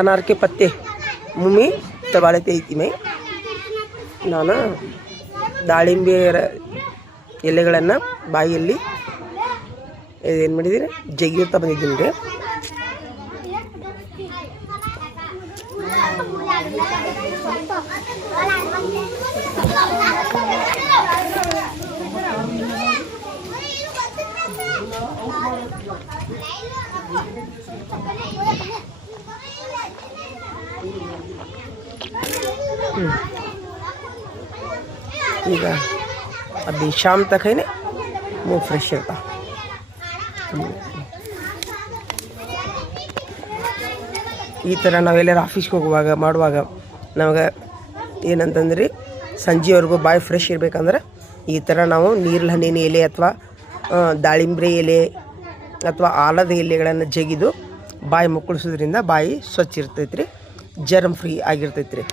अनार के पत्ते मुँह में दबा लेते ಐತಿ ಮೈ ನಾನು ದಾಳಿಂಬೆ ಎಲೆಗಳನ್ನು ಬಾಯಿಯಲ್ಲಿ ಏನು ಮಾಡಿದ್ದೀನಿ ಜಗಿಯುತ್ತಾ ಬಂದಿದ್ದೀನಿ ರೀ. ಈಗ अभी शाम तक है ना मुँह फ्रेश ಇರ್ತಾ. ಈ ಥರ ನಾವೆಲ್ಲರ ಆಫೀಸ್ಗೆ ಹೋಗುವಾಗ ಮಾಡುವಾಗ ನಮಗೆ ಏನಂತಂದ್ರಿ ಸಂಜೆವರೆಗೂ ಬಾಯಿ ಫ್ರೆಶ್ ಇರಬೇಕಂದ್ರೆ ಈ ಥರ ನಾವು ನೀರಲ್ಲಿ ಹಣ್ಣಿನ ಎಲೆ ಅಥವಾ ದಾಳಿಂಬ್ರೆ ಎಲೆ ಅಥವಾ ಆಲದ ಎಲೆಗಳನ್ನು ಜಗಿದು ಬಾಯಿ ಮುಕ್ಕಳಿಸೋದ್ರಿಂದ ಬಾಯಿ ಸ್ವಚ್ಛ ಇರ್ತೈತೆ ರೀ, ಜರ್ಮ್ ಫ್ರೀ ಆಗಿರ್ತೈತೆ ರೀ.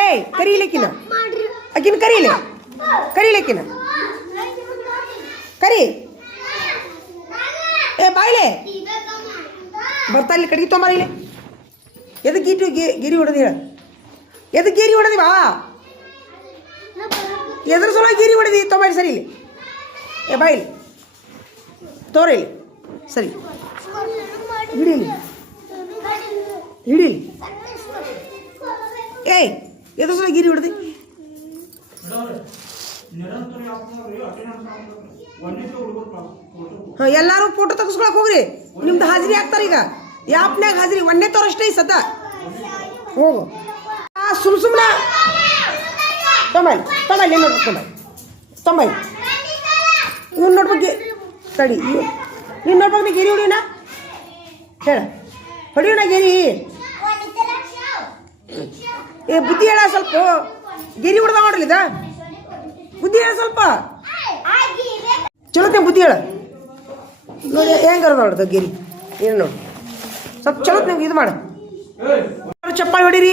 ಏಯ್ ಕರೀಲಿಕ್ಕಿನ ಆಕಿನ ಕರೀಲಿಕ್ಕಿನ ಕರಿ. ಏ ಬಾಯಿಲೆ ಬರ್ತಾ ಇಲ್ಲಿ ಕಡೆಗೆ ತೊಂಬ ಇಲ್ಲಿ. ಎದಕ್ಕೆ ಗೀಟು ಗಿರಿ ಹೊಡೆದು ಹೇಳ, ಎದಕ್ಕೆ ಗಿರಿ ಹೊಡೆದಿವಾ, ಎದ್ರ ಸಲ ಗಿರಿ ಹೊಡೆದಿ ತೊಂಬರಿ ಸರಿ ಇಲ್ಲಿ. ಏ ಬಾಯಿಲಿ ತೋರಿ ಇಲ್ಲಿ ಸರಿ ಹಿಡೀಲಿ ಹಿಡೀಲಿ. ಏಯ್ ಎದ್ರ ಸಲ ಗಿರಿ ಹೊಡೆದಿ. ಹಾಂ ಎಲ್ಲರೂ ಫೋಟೋ ತೆಗೆಸ್ಕೊಳಕ್ ಹೋಗ್ರಿ, ನಿಮ್ದು ಹಾಜರಿ ಆಗ್ತಾರೆ. ಈಗ ಯಾಪ್ನ್ಯಾಗ ಹಾಜರಿ ಒಂದೇ ತೋರಷ್ಟೇ ಈ ಸತ ಹೋಗು. ಸುಮ್ಮನೆ ತೊಂಬೈಲಿ ನೀನು ನೋಡ್ಬೇಕು, ತೊಂಬೈಲಿ ಇವ್ನು ನೋಡ್ಬೇಕು ತಡಿ, ನೀನು ನೋಡ್ಬೇಕು. ನೀ ಗಿರಿ ಹೊಡಿಯೋಣ ಹೇಳ, ಹೊಡಿಯೋಣ ಗಿರಿ. ಏ ಬುದ್ಧಿ ಹೇಳ ಸ್ವಲ್ಪ, ಗಿರಿ ಹೊಡೆದ ನೋಡ್ರಿ ಇದ ಬುದ್ಧಿ ಹೇಳ ಸ್ವಲ್ಪ, ಚಲೋತ್ತೆ ಬುದ್ಧಿ ಹೇಳ. ನೋಡಿ ಹೆಂಗಾರ ನೋಡ್ದ ಗಿರಿ, ಏನು ನೋಡಿ ಸ್ವಲ್ಪ ಚಲೋತ್ ನಿಮ್ಗೆ ಇದು ಮಾಡ. ಚಪ್ಪಾಳಿ ಹೊಡೀರಿ.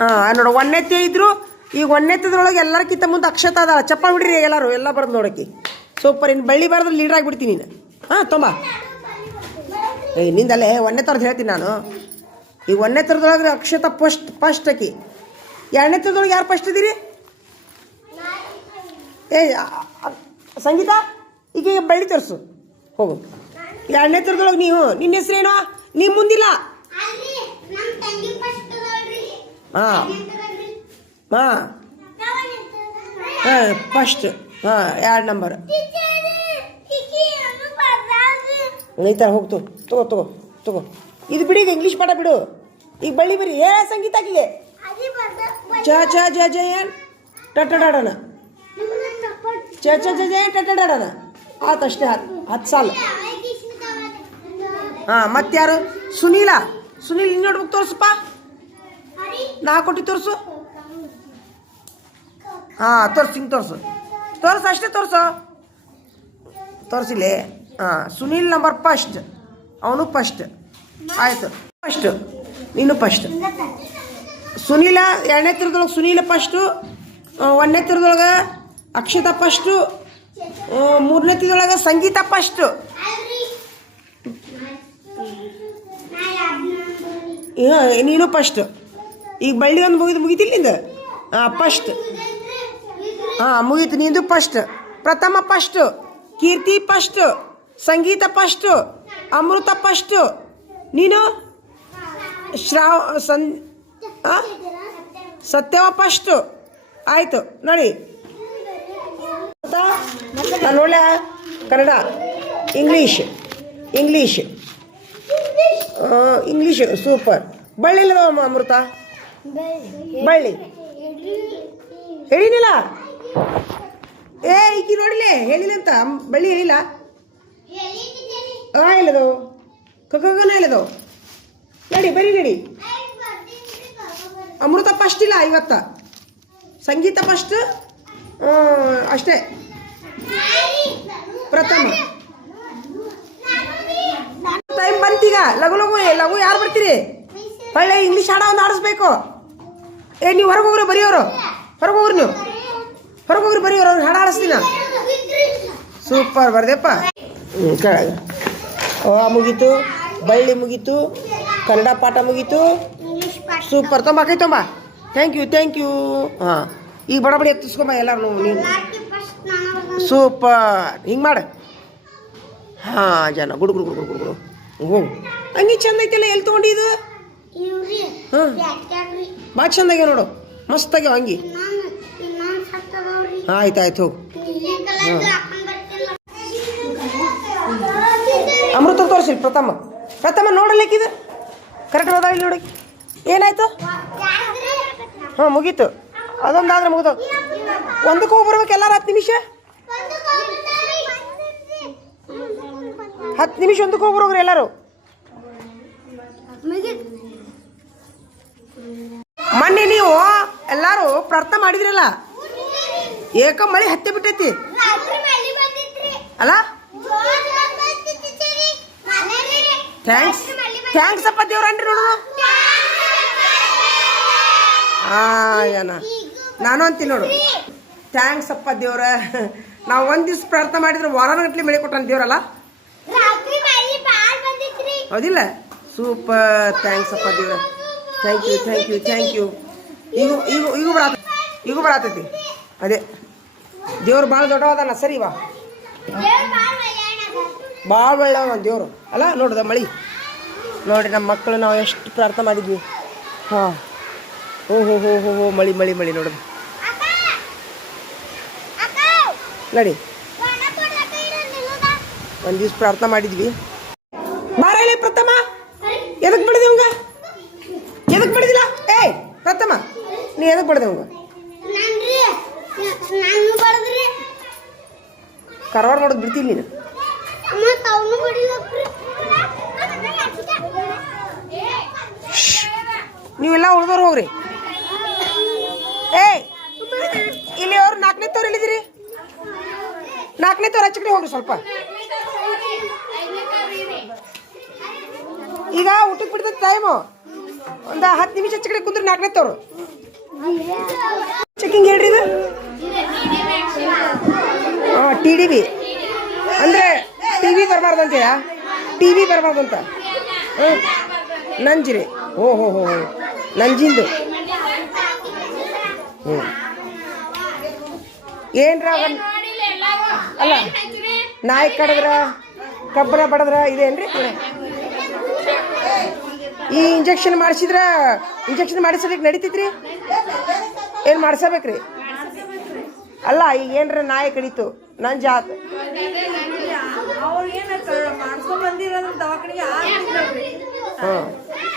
ಹಾಂ ನೋಡು ಒಂದೆತ್ತೆ ಇದ್ರು, ಈಗ ಒಂದೆತ್ತದ್ರೊಳಗೆ ಎಲ್ಲರಕ್ಕಿಂತ ಮುಂದೆ ಅಕ್ಷತ ಅದಾಳ. ಚಪ್ಪಾಳಿ ಹೊಡೀರಿ ಎಲ್ಲರೂ, ಎಲ್ಲ ಬರೋದು ನೋಡೋಕ್ಕೆ ಸೂಪರ್. ಇನ್ನು ಬಳ್ಳಿ ಬರೋದ್ರೆ ಲೀಡರ್ ಆಗಿಬಿಡ್ತೀನಿ ನೀನು. ಹಾಂ ತೊಂಬ ಏ ನಿಂದಲ್ಲೇ ಒಂದನೇ ಥರದ್ದು ಹೇಳ್ತೀನಿ ನಾನು. ಈಗ ಒಂದನೇ ಥರದೊಳಗೆ ಅಕ್ಷತ ಫಸ್ಟ್ ಆಕಿ. ಎರಡನೇ ಥರದೊಳಗೆ ಯಾರು ಫಸ್ಟ್ ಇದ್ದೀರಿ? ಏ ಸಂಗೀತ ಈಗ ಬಳ್ಳಿ ತೋರಿಸು ಹೋಗು. ಎರಡನೇ ಥರದೊಳಗೆ ನೀವು, ನಿನ್ನ ಹೆಸ್ರೇನು? ನೀ ಮುಂದಿಲ್ಲ. ಹಾಂ ಹಾಂ ಹಾಂ ಫಸ್ಟ್, ಹಾಂ 2 ನಂಬರ್ ಈ ಥರ ಹೋಗ್ತು. ತಗೋ ಇದು ಬಿಡಿ, ಈಗ ಇಂಗ್ಲೀಷ್ ಪಾಠ ಬಿಡು. ಈಗ ಬಳ್ಳಿ ಬರಿ. ಏ ಸಂಗೀತಾಕಿಗೆ ಜ ಏನ್ ಟಟಡಾಡೋಣ, ಜ ಟಟಡಾಡೋಣ ಆತಷ್ಟೇ. 10 ಸಾಲು. ಹಾಂ ಮತ್ತಾರು? ಸುನೀಲ್ ಇನ್ನು ನೋಡ್ಬೇಕು, ತೋರಿಸಪ್ಪ. ನಾ ಕೊಟ್ಟು ತೋರಿಸು. ಹಾಂ ತೋರಿಸಿ, ಹಿಂಗೆ ತೋರಿಸು ಅಷ್ಟೇ ತೋರಿಸಿಲ್ಲೇ. ಹಾಂ ಸುನೀಲ್ ನಂಬರ್ ಫಸ್ಟ್, ಅವನು ಫಸ್ಟ್. ಆಯಿತು ಫಸ್ಟ್, ನೀನು ಫಸ್ಟ್. ಸುನೀಲ 2ನೇ ಥರದೊಳಗೆ ಸುನೀಲ ಫಸ್ಟು, 1ನೇ ಥರದೊಳಗೆ ಅಕ್ಷತಾ ಫಸ್ಟು, 3ನೇ ಥರದೊಳಗೆ ಸಂಗೀತ ಫಸ್ಟು. ನೀನು ಫಸ್ಟ್. ಈಗ ಬಳ್ಳಿ ಒಂದು ಮುಗಿತಿಲ್ಲ ನಿಂದು. ಹಾಂ ಫಸ್ಟ್. ಹಾಂ ಮುಗೀತು, ನಿಂದು ಫಸ್ಟ್. ಪ್ರಥಮ ಫಸ್ಟು, ಕೀರ್ತಿ ಫಸ್ಟು, ಸಂಗೀತ ಫಸ್ಟು, ಅಮೃತ ಫಸ್ಟು, ನೀನು ಸತ್ಯವ ಫಸ್ಟು. ಆಯಿತು ನೋಡಿ. ನಾನು ಒಳ್ಳೆ ಕನ್ನಡ, ಇಂಗ್ಲೀಷ್ ಸೂಪರ್. ಬಳ್ಳಿ ಇಲ್ಲದವ ಅಮೃತ, ಬಳ್ಳಿ ಹೇಳಿನಿಲ್ಲ. ಏ ಈಕಿ ನೋಡಿಲ್ಲ ಹೇಳಿಲ್ಲ ಅಂತ, ಬಳ್ಳಿ ಹೇಳಿಲ್ಲ. ಇಲ್ಲದು ಕಗನ ಇಲ್ಲದು ನಡಿ ಬರೀ ನಡಿ. ಅಮೃತ ಫಸ್ಟ್ ಇಲ್ಲ ಇವತ್ತ, ಸಂಗೀತ ಫಸ್ಟ್ ಅಷ್ಟೇ. ಪ್ರಥಮ ಟೈಮ್ ಬಂತೀಗ. ಲಘು ಲಘು ಲಘು ಯಾರು ಬರ್ತೀರಿ? ಒಳ್ಳೆ ಇಂಗ್ಲೀಷ್ ಹಾಡ ಒಂದು ಆಡಿಸ್ಬೇಕು. ನೀವು ಹೊರಗೆ ಹೋಗ್ರಿ ಬರೆಯೋರು, ಹೊರಗೆ ಹೋಗ್ರಿ, ನೀವು ಹೊರಗೆ ಹೋಗ್ರಿ ಬರೆಯೋರು, ಅವ್ರು ಹಾಡ ಆಡಿಸ್ತೀನ. ಸೂಪರ್ ಬರ್ದೆಪ್ಪ. ಕೆಳಗ ಮುಗೀತು, ಬಳ್ಳಿ ಮುಗೀತು, ಕನ್ನಡ ಪಾಠ ಮುಗೀತು. ಸೂಪರ್ ತೊಂಬ ಕೈ ತೊಂಬ. Thank you. ಹಾಂ ಈಗ ಬಡಬಡಿ ಎತ್ತಿಸ್ಕೊಂಬ ಎಲ್ಲರೂ ನೀನು. ಸೂಪರ್ ಹಿಂಗೆ ಮಾಡು. ಹಾಂ ಜನ ಗುಡು ಗುಡು ಗುಡು ಗುಡು ಗುಡು ಹೋಗು. ಹಂಗೆ ಚಂದ ಐತಿಲ್ಲ, ಎಲ್ಲಿ ತೊಗೊಂಡಿದ್ದು? ಹಾಂ ಭಾಳ ಚಂದ ಆಗ್ಯಾವ ನೋಡು, ಮಸ್ತ್ ಆಗ್ಯಾವ ಅಂಗಿ. ಆಯ್ತು ಹೋಗು. ಅಮೃತ ತೋರಿಸಿ ಪ್ರಥಮ ನೋಡಲಿಕ್ಕಿದು ಕರೆಕ್ಟ್ ಹೋದ ಇಲ್ಲಿ ನೋಡಿ. ಏನಾಯ್ತು? ಹಾಂ ಮುಗೀತು, ಅದೊಂದಾದ್ರೆ ಮುಗಿದು. ಒಂದಕ್ಕೆ ಹೋಗಿ ಬರ್ಬೇಕು ಎಲ್ಲರೂ 10 ನಿಮಿಷ. 10 ನಿಮಿಷ ಒಂದಕ್ಕೆ ಹೋಗಿ ಬರೋಗ್ರಿ ಎಲ್ಲರೂ. ಮೊನ್ನೆ ನೀವು ಎಲ್ಲರೂ ಪ್ರಾರ್ಥನೆ ಮಾಡಿದ್ರಲ್ಲ, ಏಕ ಮಳೆ ಹತ್ತಿ ಬಿಟ್ಟೈತಿ ಅಲ್ಲ? ಥ್ಯಾಂಕ್ಸ್ ಅಪ್ಪ ದೇವ್ರನ್ರಿ ನೋಡು. ಏನ ನಾನು ಅಂತೀನಿ ನೋಡು, ಥ್ಯಾಂಕ್ಸ್ ಅಪ್ಪ ದೇವ್ರ. ನಾವು ಒಂದು ದಿವ್ಸ ಪ್ರಾರ್ಥನೆ ಮಾಡಿದ್ರೆ ವಾರಗಟ್ಲೆ ಮಳೆ ಕೊಟ್ಟಾನ ದೇವ್ರಲ್ಲ, ಹೌದಿಲ್ಲ? ಸೂಪರ್, ಥ್ಯಾಂಕ್ಸ್ ಅಪ್ಪ ದೇವ್ರ. Thank you. ಈಗ ಬರತೈತಿ. ಅದೇ ದೇವ್ರು ಭಾಳ ದೊಡ್ಡವಾದನ. ಸರಿವಾ, ಭಾಳ ಒಳ್ಳೆವ ದೇವ್ರು ಅಲ್ಲ. ನೋಡ್ದ ಮಳಿ ನೋಡ್ರಿ, ನಮ್ಮ ಮಕ್ಕಳು ನಾವು ಎಷ್ಟು ಪ್ರಾರ್ಥನೆ ಮಾಡಿದ್ವಿ. ಹಾಂ ಹೋ ಮಳಿ ನೋಡ್ರಿ. ನಡಿ, ಒಂದು ದಿವ್ಸ ಪ್ರಾರ್ಥನೆ ಮಾಡಿದ್ವಿ. ಬಾರ ಇಲ್ಲಿ ಪ್ರಥಮ. ಎದಕ್ಕೆ ಬಿಡಿದೆ ಅವಂಗ? ಎದಕ್ಕೆ ಬಿಡಿದಿಲ್ಲ? ಪ್ರಥಮ ನೀ ಎದಕ್ಕೆ ಬಿಡಿದೆ ಅವಂಗ? ಕರವಾರ ಮಾಡೋದು ಬಿಡ್ತೀನಿ ನೀನು. ನೀವೆಲ್ಲ ಉಳ್ದವ್ರು ಹೋಗ್ರಿ. ಇಲ್ಲಿ ಅವ್ರು 4ನೇ ತವ್ರು ಎಲ್ಲಿದ್ದೀರಿ? 4ನೇ ತವ್ರು ಆಚೆ ಕಡೆ ಹೋಗ್ರಿ ಸ್ವಲ್ಪ. ಈಗ ಊಟಕ್ಕೆ ಬಿಡ್ತೈತೆ ಟೈಮು, ಒಂದು 10 ನಿಮಿಷ ಆಚೆ ಕಡೆ ಕುಂದ್ರಿ. 4ನೇ ತವ್ರು ಚೆಕಿಂಗ್ ಹೇಳ್ರಿ. ಇದು TDB ಅಂದರೆ TV ಬರಬಾರ್ದಂತೀಯ? TV ಬರಬಾರ್ದಂತ ನಂಜಿರಿ. ಹೋ ನಂಜಿಂದು. ಏನ್ರ ಅಲ್ಲ, ನಾಯಿ ಕಡದ್ರ ಕಬ್ಬನ ಬಡದ್ರ ಇದೇನ್ರಿ? ಈ ಇಂಜೆಕ್ಷನ್ ಮಾಡಿಸೋದಕ್ಕೆ ನಡೀತೈತ್ರಿ? ಏನು ಮಾಡಿಸಬೇಕ್ರಿ? ಅಲ್ಲ, ಈಗ ಏನ್ರ ನಾಯಿ ಕಡಿತು, ನಂಜ ಆತು,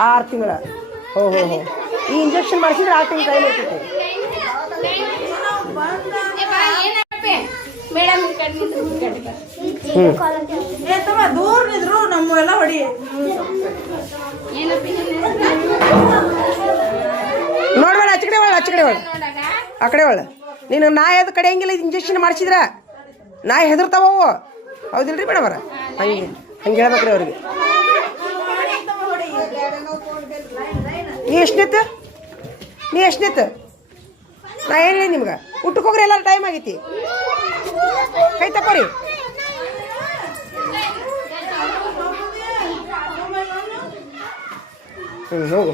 6 ತಿಂಗಳ. ಹೋ ಈ ಇಂಜೆಕ್ಷನ್ ಮಾಡಿಸಿದ್ರೆ 6 ತಿಂಗಳು ಟೈಮ್ ಇರ್ತೈತಿ. ದೂರ ನಿದ್ರು ನಮ್ಮೆಲ್ಲ ಹೊಡಿ. ನೋಡ್ಬೇಡ, ಆ ಕಡೆ ಒಳ್ಳೆ. ನೀನು ನಾಯಿ ಅದು ಕಡೆ ಹಂಗಿಲ್ಲ, ಇಂಜೆಕ್ಷನ್ ಮಾಡಿಸಿದ್ರ ನಾಯಿ ಹೆದರ್ತಾವವು, ಹೌದಿಲ್ರಿ ಮೇಡಮರ? ಹಂಗೆ ಹೇಳ್ಬೇಕ್ರಿ ಅವ್ರಿಗೆ. ನೀ ಎಷ್ಟನೇತ್ತು? ನಾ ಏನು ಹೇಳಿ ನಿಮ್ಗೆ? ಊಟಕ್ಕೆ ಹೋಗ್ರಿ, ಎಲ್ಲರೂ ಟೈಮ್ ಆಗೈತಿ. ಕೈ ತಕೋರಿ. ಹೋಗು.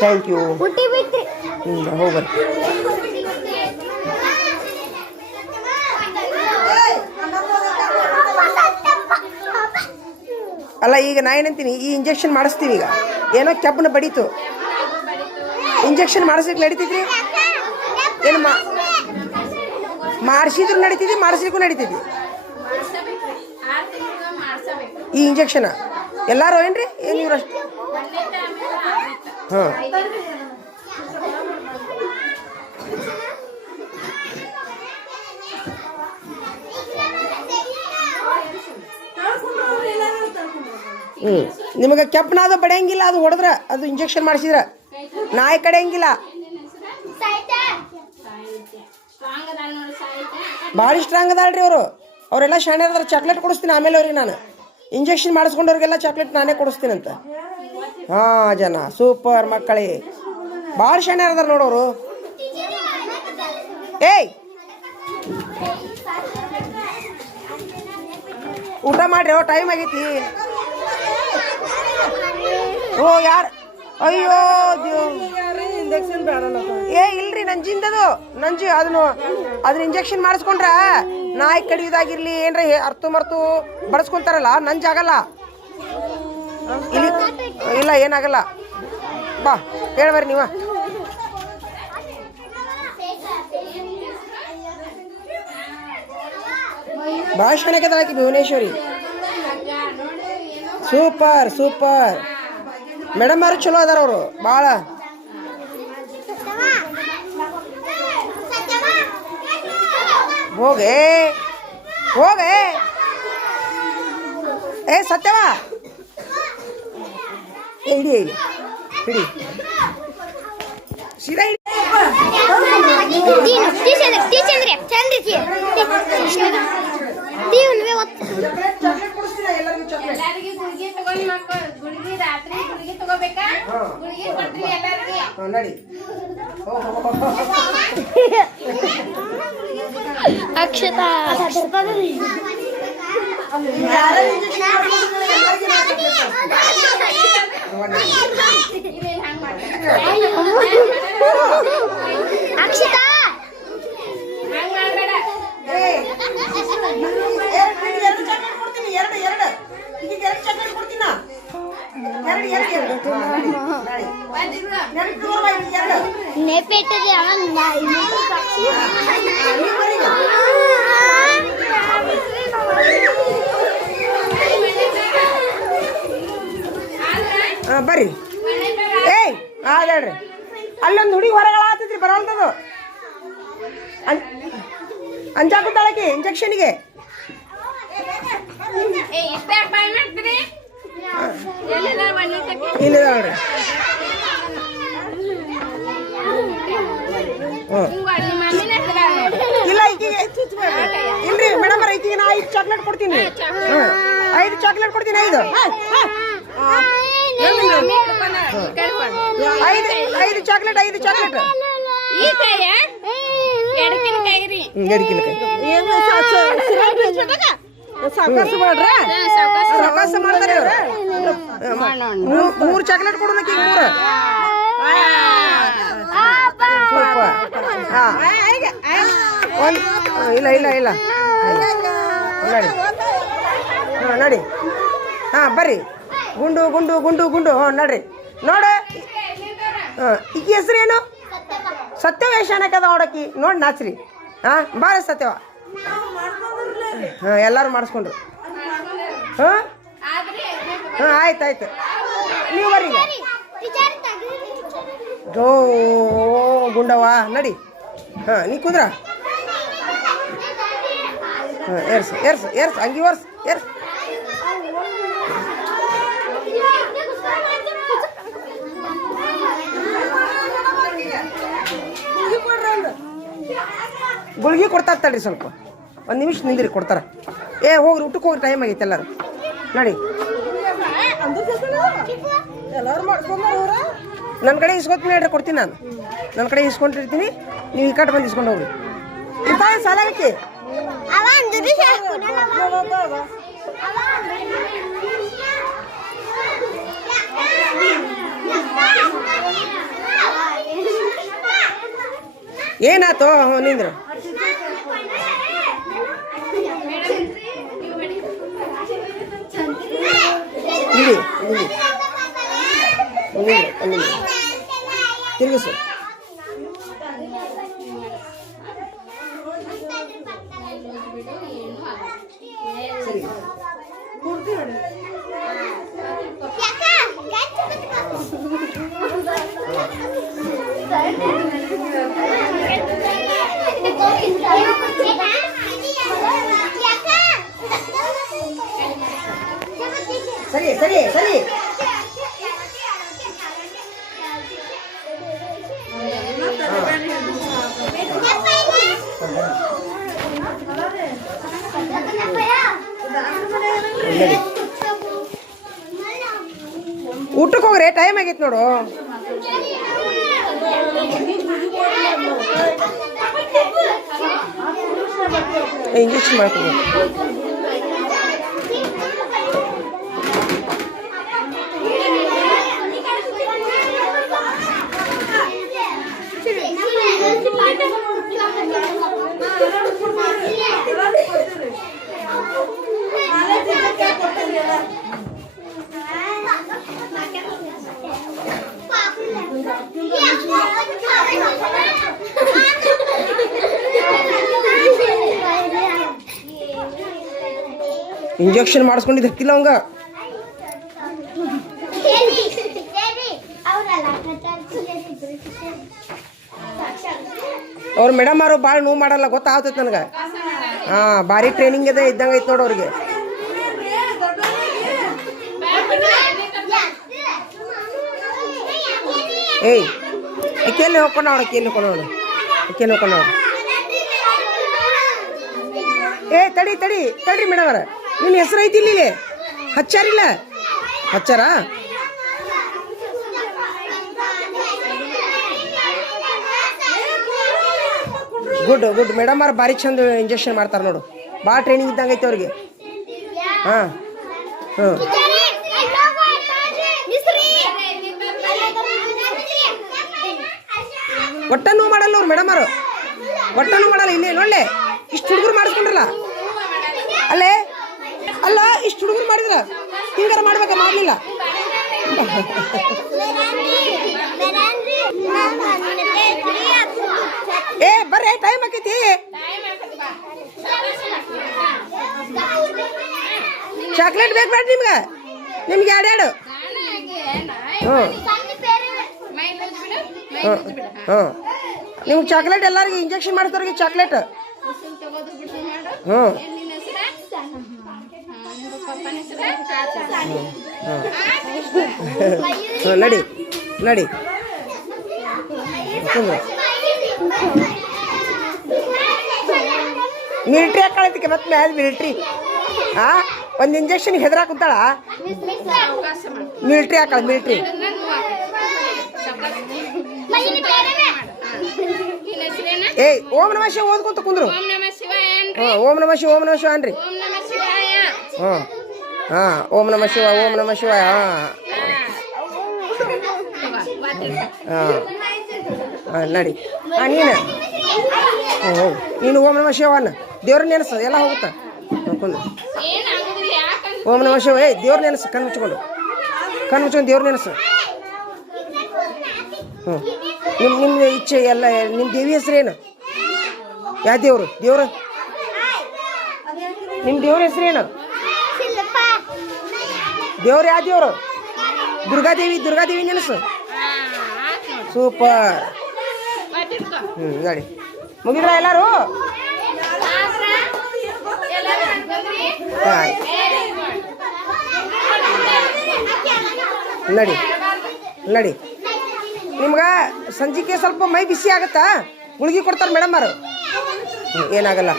Thank you. ಹೋಗ್ಬರ್ರಿ. ಅಲ್ಲ, ಈಗ ನಾ ಏನಂತೀನಿ, ಈ ಇಂಜೆಕ್ಷನ್ ಮಾಡಿಸ್ತೀವಿ. ಈಗ ಏನೋ ಕೆಬ್ಬನ ಬಡೀತು, ಇಂಜೆಕ್ಷನ್ ಮಾಡಿಸ್ಲಿಕ್ಕೆ ನಡೀತಿದ್ರಿ? ಏನು ಮಾಡಿಸಿದ್ರು ನಡೀತಿದ್ವಿ, ಮಾಡಿಸ್ಲಿಕ್ಕೂ ನಡೀತಿದ್ವಿ ಈ ಇಂಜೆಕ್ಷನ್? ಎಲ್ಲರೂ ಏನ್ರಿ? ಏನು ಇವ್ರಷ್ಟು? ಹಾಂ ಹ್ಞೂ ನಿಮಗೆ ಕೆಪ್ಪನಾದ ಬಡಿಯಂಗಿಲ್ಲ, ಅದು ಹೊಡೆದ್ರೆ ಅದು ಇಂಜೆಕ್ಷನ್ ಮಾಡಿಸಿದ್ರೆ ನಾಯಿ ಕಡೆಯಂಗಿಲ್ಲ. ಭಾಳ ಸ್ಟ್ರಾಂಗ್ ಅದಾಳ್ರಿ ಅವರು. ಅವರೆಲ್ಲ ಶಾಣೆ ಅದಾರ. ಚಾಕ್ಲೇಟ್ ಕೊಡಿಸ್ತೀನಿ ಆಮೇಲೆ ಅವ್ರಿಗೆ ನಾನು. ಇಂಜೆಕ್ಷನ್ ಮಾಡಿಸ್ಕೊಂಡವ್ರಿಗೆಲ್ಲ ಚಾಕ್ಲೇಟ್ ನಾನೇ ಕೊಡಿಸ್ತೀನಂತ. ಹಾಂ ಜನ ಸೂಪರ್ ಮಕ್ಕಳೇ, ಭಾಳ ಶಾಣೆ ಅದಾರ ನೋಡೋರು. ಏಯ್ ಊಟ ಮಾಡ್ರಿ, ಟೈಮ್ ಆಗೈತಿ. ಓ ಯಾರು? ಅಯ್ಯೋ ಇಂಜೆಕ್ಷನ್ ಬೇಡ. ಏ ಇಲ್ರಿ ನಂಜಿಂದದು ನಂಜು. ಅದನ್ನ ಇಂಜೆಕ್ಷನ್ ಮಾಡಿಸ್ಕೊಂಡ್ರ ನಾಯಿ ಕಡಿಯೋದಾಗಿರ್ಲಿ ಏನ್ರ ಅರ್ಥ ಮರ್ತು ಬಡಿಸ್ಕೊಂತಾರಲ್ಲ, ನಂಜಾಗಲ್ಲ. ಇಲ್ಲ ಏನಾಗಲ್ಲ. ಬಾ ಹೇಳ್ಬರ್ರಿ ನೀವ. ಭಾಳ ಚೆನ್ನಾಗಿದ್ದಾಳಾಕಿ ಭುವನೇಶ್ವರಿ. ಸೂಪರ್ ಸೂಪರ್ ಮೇಡಮ್ ಅವ್ರು ಚಲೋ ಅದಾರ ಅವರು ಭಾಳ. ಹೋಗೆ ಹೋಗೆ ಏ ಸತ್ಯವ ಹಿಡಿ ಹಿಡಿ ಹಿಡಿ ಸೀದಾ ಹಿಡಿ. ಅಕ್ಷತಾ ಅಕ್ಷತಾ ನೆಪೆಟ್ಟದೆ ಬರ್ರಿ. ಏಯ್ ಹೇಳ್ರಿ, ಅಲ್ಲೊಂದು ಹುಡುಗಿ ಹೊರಗಳಾಗ್ತೈತ್ರಿ, ಬರಲ್ತದು. ಅಂಜಾಕುತ್ತಾಳಕಿ ಇಂಜೆಕ್ಷನ್ಗೆ. ಇಲ್ಲ ನೋಡ್ರಿ. ಇಲ್ಲ ಈಕಿಗೆ ಇಲ್ರಿ ಮೇಡಮ್ ಅವ್ರ, ಈಕಿಗೆ ನಾ 5 ಚಾಕ್ಲೇಟ್ ಕೊಡ್ತೀನಿ. 5 ಚಾಕ್ಲೇಟ್ ಕೊಡ್ತೀನಿ. 5 ಚಾಕ್ಲೇಟ್ 5 ಚಾಕ್ಲೇಟ್. ಸಾವಕಾಶ ಮಾಡ್ರಿ, ಸಾವಕಾಶ ಮಾಡ್ತಾರೆ ಅವ್ರು. 3 ಚಾಕ್ಲೇಟ್ ಕೊಡೋಣಕ್ಕೆ 3. ಸೂಪರ್. ಹಾಂ ಒಂದು ಇಲ್ಲ ಇಲ್ಲ ಇಲ್ಲ ನಡಿ. ಹಾಂ ನಡಿ. ಹಾಂ ಬರ್ರಿ. ಗುಂಡು ಗುಂಡು ಗುಂಡು ಗುಂಡು. ಹ್ಞೂ ನಡ್ರಿ. ನೋಡು ಈಗ ಹೆಸ್ರೇನು? ಸತ್ಯವೇಶ ಅನ್ನಕದ ನೋಡಕ್ಕಿ. ನೋಡಿ ನಾಚ್ರಿ. ಹಾಂ ಬಾರ ಸತ್ಯವ. ಹಾಂ ಎಲ್ಲರೂ ಮಾಡಿಸ್ಕೊಂಡ್ರು. ಹಾಂ ಹಾಂ ಆಯ್ತು ಆಯ್ತು. ನೀವು ಬರ್ರಿ. ಜೋ ಗುಂಡವ್ವ ನಡಿ. ಹಾಂ ನೀ ಕುಂದ್ರ. ಹಾಂ ಏರ್ಸು ಏರ್ಸು ಏರ್ಸು ಅಂಗಿ ಒರ್ಸು ಏರ್ಸು. ಗುಳಿಗೆ ಕೊಡ್ತಾ ತಡ್ರಿ ಸ್ವಲ್ಪ. 1 ನಿಮಿಷ ನಿಂದಿರಿ ಕೊಡ್ತಾರ. ಏ ಹೋಗ್ರಿ ಊಟಕ್ಕೆ ಹೋಗ್ರಿ, ಟೈಮ್ ಆಗೈತೆ ಎಲ್ಲರೂ ನಡಿ. ನನ್ನ ಕಡೆ ಇಸ್ಕೊತೀನಿ ಹೇಳ್ರಿ, ಕೊಡ್ತೀನಿ ನಾನು. ನನ್ನ ಕಡೆ ಇಸ್ಕೊಂಡಿರ್ತೀನಿ, ನೀವು ಈ ಕಡೆ ಬಂದು ಇಸ್ಕೊಂಡು ಹೋಗ್ರಿ. ಇಂಥ ಸಾಲ ಆಗೈತಿ. ಏನಾಯ್ತು? ನಿಂದ್ರು. ಇಲ್ಲಿ ತಿರುಗಿಸು. ಸರಿ ಸರಿ ಸರಿ ಸರಿ. ಊಟಕ್ಕೆ ಹೋಗ್ರಿ, ಟೈಮ್ ಆಗೈತೆ ನೋಡು. ಇಂಜೆಕ್ಷನ್ ಮಾಡ್ತೀವಿ. ಇಂಜೆಕ್ಷನ್ ಮಾಡಿಸ್ಕೊಂಡಿದ್ದು ಹತ್ತಿಲ್ಲ ಅವಂಗ. ಅವ್ರು ಮೇಡಮ್ ಅವರು ಭಾಳ ನೋವು ಮಾಡಲ್ಲ, ಗೊತ್ತಾಗ್ತೈತೆ ನನಗೆ. ಹಾಂ, ಭಾರಿ ಟ್ರೈನಿಂಗ್ ಇದೆ ಇದ್ದಂಗೆ ಐತೆ ನೋಡು ಅವ್ರಿಗೆ. ಏಯ್ ಅಕ್ಕಿಯಲ್ಲಿ ಹೋಗ್ಕೊಂಡು ನೋಡು, ಅಕ್ಕಿಯಲ್ಲಿ ಹೋಗ್ಕೊಂಡು ನೋಡು, ಅಕ್ಕಿಯಲ್ಲಿ ಹೋಗ್ಕೊಂಡು ನೋಡು. ಏ ತಡಿ ತಡಿ ತಡ್ರಿ ಮೇಡಮ್ ಅವ್ರ, ನಿನ್ನ ಹೆಸರು ಐತಿ ಇಲ್ಲಿ ಹಚ್ಚಾರಿಲ್ಲ? ಹಚ್ಚಾರ? Good good. ಮೇಡಮ್ ಅವ್ರು ಭಾರಿ ಚಂದ ಇಂಜೆಕ್ಷನ್ ಮಾಡ್ತಾರೆ ನೋಡು, ಭಾಳ ಟ್ರೈನಿಂಗ್ ಇದ್ದಂಗೆ ಐತೆ ಅವ್ರಿಗೆ. ಹಾಂ ಹಾಂ. ಒಟ್ಟನ್ನು ಮಾಡಲ್ಲ ಅವ್ರು ಮೇಡಮ್ ಅವರು, ಒಟ್ಟನ್ನು ಮಾಡಲ್ಲ. ಇಲ್ಲಿ ನೋಡ್ಲೆ ಇಷ್ಟು ಹುಡುಗರು ಮಾಡಿಸ್ಕೊಂಡ್ರಲ್ಲ ಅಲ್ಲೇ, ಅಲ್ಲ ಇಷ್ಟು ಹುಡುಗರು ಮಾಡಿದ್ರ ಹಿಂಗಾರ ಮಾಡ್ಬೇಕ, ಮಾಡಲಿಲ್ಲ. ಏ ಬರ್ರಿ, ಟೈಮ್ ಆಕೈತಿ. ಚಾಕ್ಲೇಟ್ ಬೇಕು ಬೇಡ ನಿಮ್ಗೆ? ನಿಮ್ಗೆ ಎರಡೆರಡು. ಹ್ಞೂ ಹ್ಞೂ. ನಿಮ್ಗೆ ಚಾಕ್ಲೇಟ್ ಎಲ್ಲರಿಗೂ ಇಂಜೆಕ್ಷನ್ ಮಾಡ್ತಾರಿಗೆ ಚಾಕ್ಲೇಟ್. ಹ್ಞೂ ಹ್ಞೂ. ನಡಿ ನಡಿ. ಮಿಲಿಟ್ರಿ ಹಾಕಳತಿಕೆ ಮತ್ತೆ ಮ್ಯಾಲ ಮಿಲಿಟ್ರಿ. ಹಾಂ, ಒಂದು ಇಂಜೆಕ್ಷನ್ಗೆ ಹೆದರಾ ಕುಂತಾಳ. Military ಹಾಕಳ, military. ಏಯ್ ಓಂ ನಮ ಶಿವ ಓದ್ಕೊಂತ ಕುಂದ್ರು. ಹಾಂ, ಓಂ ನಮ ಶಿವ, ಓಂ ನಮ ಶಿವ ಅನ್ರಿ. ಹಾಂ ಹಾಂ, ಓಂ ನಮ ಶಿವ, ಓಂ ನಮ ಶಿವ. ಹಾಂ ಹಾಂ ಹಾಂ, ನಡಿ. ಹಾಂ, ನೀನು ಹ್ಞೂ, ನೀನು ಓಂ ನಮ ಶಿವ ಅನ್ನ. ದೇವ್ರ ನೆನೆಸ, ಎಲ್ಲ ಹೋಗುತ್ತಾ ಕುಂದ್ರು. ಓಂ ನಮ ಶಿವ. ಏಯ್ ದೇವ್ರ ನೆನೆಸ, ಕಣ್ಣು ಮುಚ್ಕೊಂಡು, ಕಣ್ಣು ಮುಚ್ಕೊಂಡು ದೇವ್ರ ನೆನೆಸು. ಹ್ಞೂ. ನಿಮ್ಮ ಇಚ್ಛೆ ಎಲ್ಲ. ನಿಮ್ಮ ದೇವಿ ಹೆಸರೇನು? ಯಾವ ದೇವರು? ದೇವ್ರು ನಿಮ್ಮ ದೇವ್ರ ಹೆಸರೇನು? ದೇವ್ರು ಯಾವ ದೇವರು? ದುರ್ಗಾದೇವಿ. ದುರ್ಗಾದೇವಿ ನೆನೆಸು. ಸೂಪರ್. ಹ್ಞೂ, ನೋಡಿ ಮುಗಿದ್ರ ಎಲ್ಲರೂ? ನಡಿ ನಡಿ. ನಿಮ್ಗೆ ಸಂಜಿಕೆ ಸ್ವಲ್ಪ ಮೈ ಬಿಸಿ ಆಗುತ್ತಾ? ಗುಳಿಗೆ ಕೊಡ್ತಾರೆ ಮೇಡಮ್ ಅವರು. ಏನಾಗಲ್ಲ,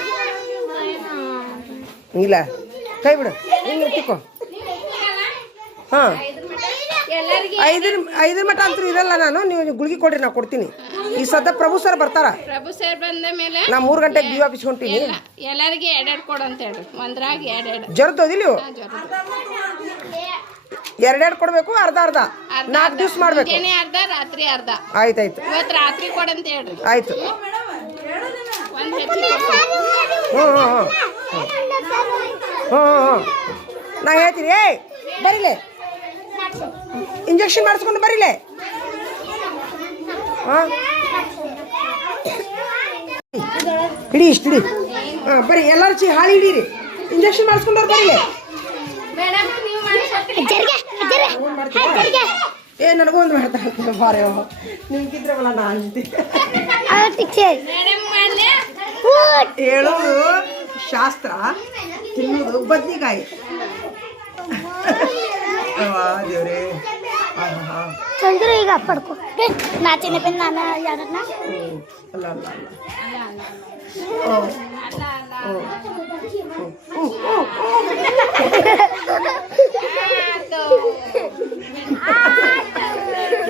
ಇಲ್ಲ ಕೈ ಬಿಡು, ಹಿಂಗೆ ಇರ್ತಿಕೋ. ಹಾಂ, ಐದರ ಮಟ್ಟ ಅಂತೂ ಇರಲ್ಲ ನಾನು. ನೀವು ಗುಳಿಗೆ ಕೊಡ್ರಿ, ನಾವು ಕೊಡ್ತೀನಿ. ಈ ಸದ್ಯ ಪ್ರಭು ಸರ್ ಬರ್ತಾರ. ಪ್ರಭು ಸರ್ ಬಂದ ಮೇಲೆ ನಾ 3 ಗಂಟೆಗೆ ಬಿ ಆಫೀಸ್ ಹೊಂಟೀನಿ. ಎಲ್ಲರಿಗೆ ಎರಡೆರಡು ಕೊಡು ಅಂತ ಹೇಳ್ರಿ. ಒಂದ್ರಾಗ ಎರಡೆರಡು. ಜರತೋದಿಲ್ಲ ನೀವು? ಎರಡೆರಡು ಕೊಡ್ಬೇಕು, ಅರ್ಧ ಅರ್ಧ 4 ದಿವ್ಸ ಮಾಡ್ಬೇಕು. ಅರ್ಧ, ರಾತ್ರಿ ಅರ್ಧ. ಆಯ್ತಾಯ್ತು. ಇವತ್ತು ರಾತ್ರಿ ಕೊಡಂತ ಹೇಳ್ರಿ. ಆಯ್ತು. ಒಂದು ಹೆಚ್ಚಿಗೆ. ಹ್ಞೂ ಹ್ಞೂ ಹ್ಞೂ ಹ್ಞೂ ಹ್ಞೂ. ನಾ ಹೇಳ್ತೀನಿ. ಏಯ್ ಬರೀಲೆ, ಇಂಜೆಕ್ಷನ್ ಮಾಡಿಸ್ಕೊಂಡು ಬರೀಲೆ. ಹಾಂ, ಹಿಡಿ, ಇಷ್ಟು ಹಿಡಿ. ಹಾಂ, ಬರ್ರಿ ಎಲ್ಲರೂ ಹಾಳಿ ಹಿಡೀರಿ. ಇಂಜೆಕ್ಷನ್ ಮಾಡಿಸ್ಕೊಂಡವ್ರು ಬರೀಲೆ. ಏ ನನಗೊಂದು ಮಾಡ್ತಾರೆ ಬಾರೆ, ನಿಮ್ಗಿದ್ರವಲ್ಲ ನಾನು ಹೇಳೋದು ಶಾಸ್ತ್ರ, ತಿನ್ನೋದು ಬದ್ನಿಕಾಯಿ. ದೇವ್ರೆ ಹಾಂ ಹಾಂ ಚಂದ್ರು ಈಗ ಪಡ್ಕೊ ನಾಚಿನ ಪೆನ್ ನಾನು ಯಾರನ್ನ ಅಲ್ಲ ಅಲ್ಲ ಅಲ್ಲ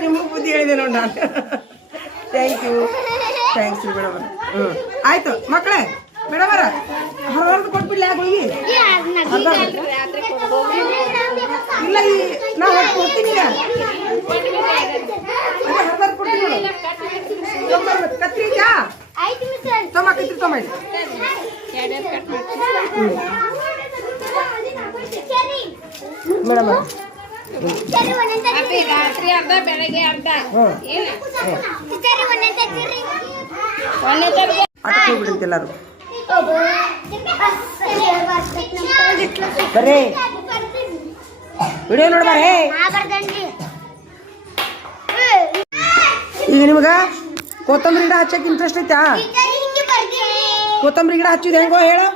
ನಿಮಗೆ ಬುದ್ಧಿ ಹೇಳಿದೆ ನೋಡಿ ನಾನು ಥ್ಯಾಂಕ್ಸ್ ರೀ ಮೇಡಮ್ ಹ್ಞೂ ಆಯ್ತು ಮಕ್ಕಳೇ ಮೇಡಮರ ಹೊರದು ಕೊಟ್ಬಿಡ್ಲಿ ಆ ಗುಳಿಗೆ ರಾತ್ರಿ ಕೊಡ್ಬೋದು ಇಲ್ಲ ಈ ನಾವು ಹೊಟ್ಟು ಕೊಡ್ತೀನಿ ಈಗ ಹೊರದು ಕೊಡ್ತೀನಿ ನೋಡು ಕತ್ರಿ ಐತಾ ಆಯ್ತು ಮಿಸ್ಟರ್ ತೊಂಬ ಕತ್ರಿ ತೊಂಬ ಎರಡೆರಡು ಕಟ್ ಮಾಡ್ತೀನಿ ಮೇಡಮ್ ಅಪ್ಪಿ ರಾತ್ರಿ ಅರ್ಧ ಬೆಳಗ್ಗೆ ಅರ್ಧ ಏನು ಒಂದೇ ತರ ಆಟಕ್ಕೆ ಹೋಗ್ಬಿಡುತ್ತೆ ಎಲ್ಲರೂ ಬರ್ರಿ ವಿಡಿಯೋ ನೋಡ್ಬಾರೇ ಈಗ ನಿಮ್ಗೆ ಕೊತ್ತಂಬರಿ ಗಿಡ ಹಚ್ಚಕ್ಕೆ ಇಂಟ್ರೆಸ್ಟ್ ಐತಾ ಕೊತ್ತಂಬರಿ ಗಿಡ ಹಚ್ಚಿದ ಹೆಂಗೋ ಹೇಳು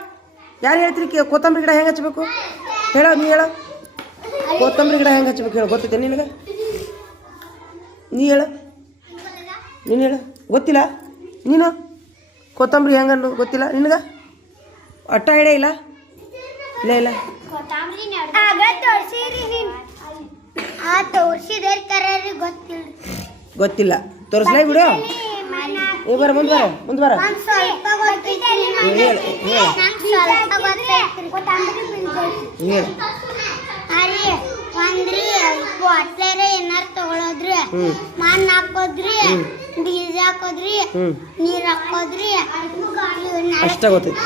ಯಾರು ಹೇಳ್ತೀರಿ ಕೊತ್ತಂಬರಿ ಗಿಡ ಹೆಂಗೆ ಹಚ್ಚಬೇಕು ಹೇಳೋ ನೀ ಹೇಳೋ ಕೊತ್ತಂಬರಿ ಗಿಡ ಹೆಂಗೆ ಹಚ್ಬೇಕು ಹೇಳು ಗೊತ್ತೈತೆ ನಿನಗೆ ನೀ ಹೇಳು ನೀನು ಹೇಳು ಗೊತ್ತಿಲ್ಲ ನೀನು ಕೊತ್ತಂಬರಿ ಹೆಂಗನ್ನು ಗೊತ್ತಿಲ್ಲ ನಿನಗೆ ಅಟ್ಟ ಐಡಿಯಾ ಇಲ್ಲ ಇಲ್ಲ ಇಲ್ಲ ಗೊತ್ತಿಲ್ಲ ತೋರಿಸ್ಲಾ ವಿಡಿಯೋ ನೀವು ಬರ ಮುಂದೆ ಬರ ಹೇಳು ಹೇಳು ಒಂದ್ರಿ ಬಾಟ್ಲರೆ ಏನಾರು ತಗೊಳೋದ್ರಿ ಮಣ್ಣು ಹಾಕೋದ್ರಿ ಬೀಜ ಹಾಕೋದ್ರಿ ನೀರ್ ಹಾಕೋದ್ರಿ ಅಷ್ಟೇ ಗೊತ್ತೈತಿ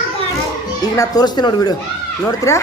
ಈಗ ನಾ ತೋರಿಸ್ತೀನಿ ನೋಡಿ ವಿಡಿಯೋ ನೋಡ್ತೀರಾ